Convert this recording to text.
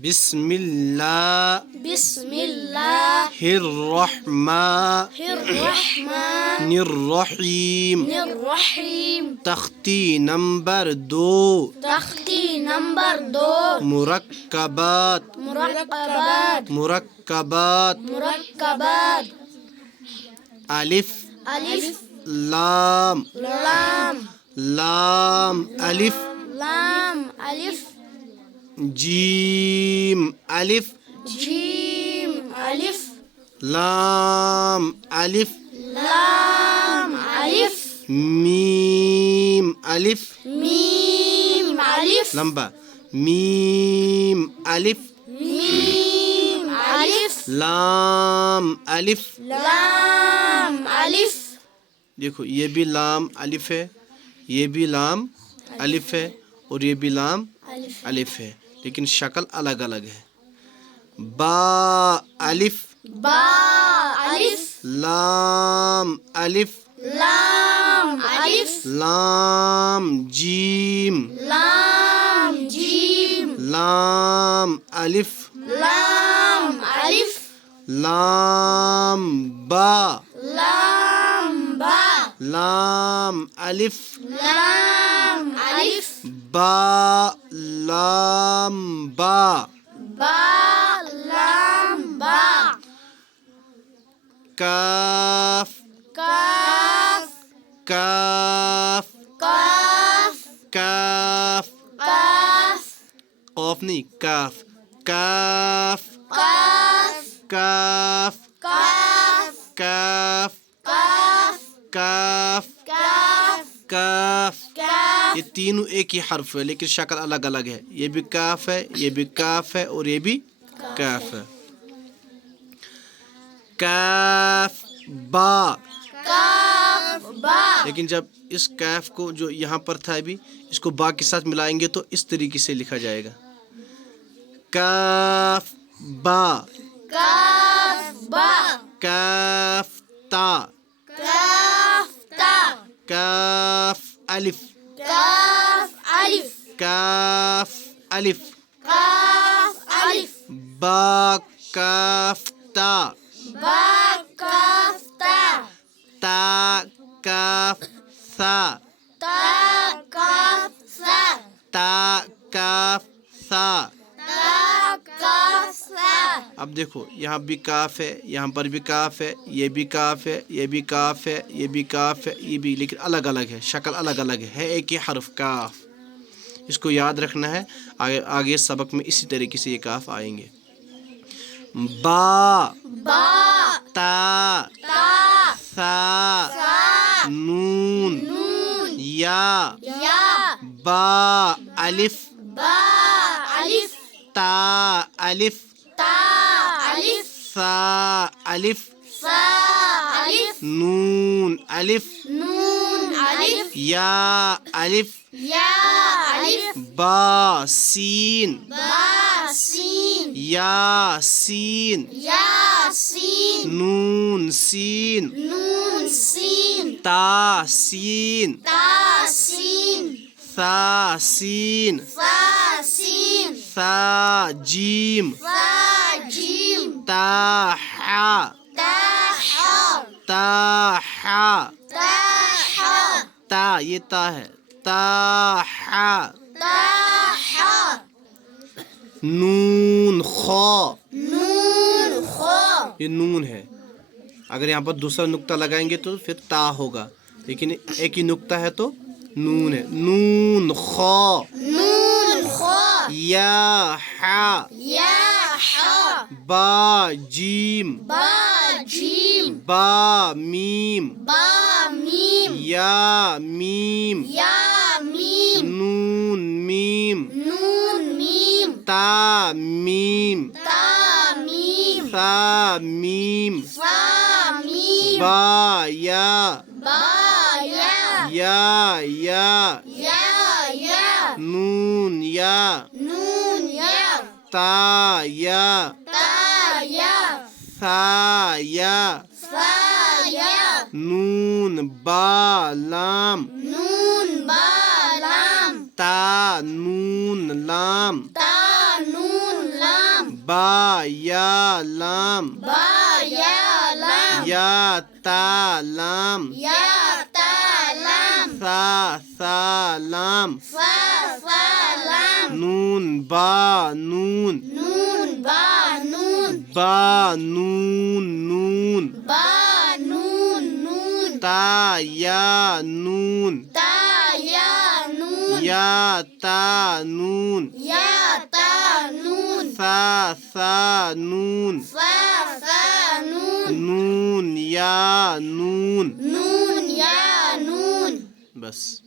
بسم اللہ بسم اللہ الرحمن الرحیم الرحیم تختی نمبر 2 تختی نمبر 2 مرکبات مرکبات الف الف لام لام الف لام الف جیم الف جیم الف لام الف لام الف میم الف میم الف لمبا میم الف میم الف لام الف لام الف. دیکھو یہ بھی لام الف ہے، یہ بھی لام الف ہے، اور یہ بھی لام الف ہے، لیکن شکل الگ الگ ہے. با الف با الف لام الف لام الف لام جیم لام جیم لام الف لام الف لام با لام با لام الف لام الف با لام با با لام با کاف کاف کاف کاف کاف کاف قاف نہیں کاف کاف کاف کاف کاف کاف کاف کاف کاف کاف کاف. یہ تینوں ایک ہی حرف ہے لیکن شکل الگ الگ ہے. یہ بھی کاف ہے، یہ بھی کاف ہے، اور یہ بھی کاف ہے. کاف با، کاف با لیکن جب اس کاف کو جو یہاں پر تھا ابھی اس کو با کے ساتھ ملائیں گے تو اس طریقے سے لکھا جائے گا. کاف با کاف با کاف تا کاف تا کاف الف کاف الف کاف الف کاف الف با کاف تا با کاف تا تا کاف ثا تا کاف سا تا کاف ثا. تا کاف سا. اب دیکھو یہاں بھی کاف ہے، یہاں پر بھی کاف ہے، یہ بھی کاف ہے، یہ بھی کاف ہے، یہ بھی کاف ہے، یہ بھی، لیکن الگ الگ ہے، شکل الگ الگ ہے ایک ہی حرف کاف. اس کو یاد رکھنا ہے، آگے سبق میں اسی طریقے سے یہ کاف آئیں گے. با با تا تا ثا سا نون نون یا یا با الف با الف تا الف تا الف ثا الف سا الف نون الف نون الف یا الف یا الف با سین با سین یا سین یا سین نون سین نون سین تا سین تا سین ثا سین سا سین ثا جیم سا جیم تا حا تا حا تا حا تا حا تا، یہ تا ہے، تا حا تا حا نون خا، نون خا یہ نون ہے. اگر یہاں پر دوسرا نقطہ لگائیں گے تو پھر تا ہوگا، لیکن ایک ہی نقطہ ہے تو نون ہے. نون خا نون خا یا حا یا حا با جیم با جیم با میم با میم یا میم یا میم نون میم نون میم تا میم تا میم ثا میم سا میم با یا با یا یا یا یا نون یا نون یا تا یا تا یا ثا یا سا یا نون با لام نون با لام تا نون لام تا نون لام با یا لام با یا لام یا تا لام یا تا لام سا لام فا فا لام نون با نون نون با نون با نون با نون نون تا یا نون تا یا نون یا تا نون یا تا نون سا نون فا فا نون نون یا نون نون یا نون بس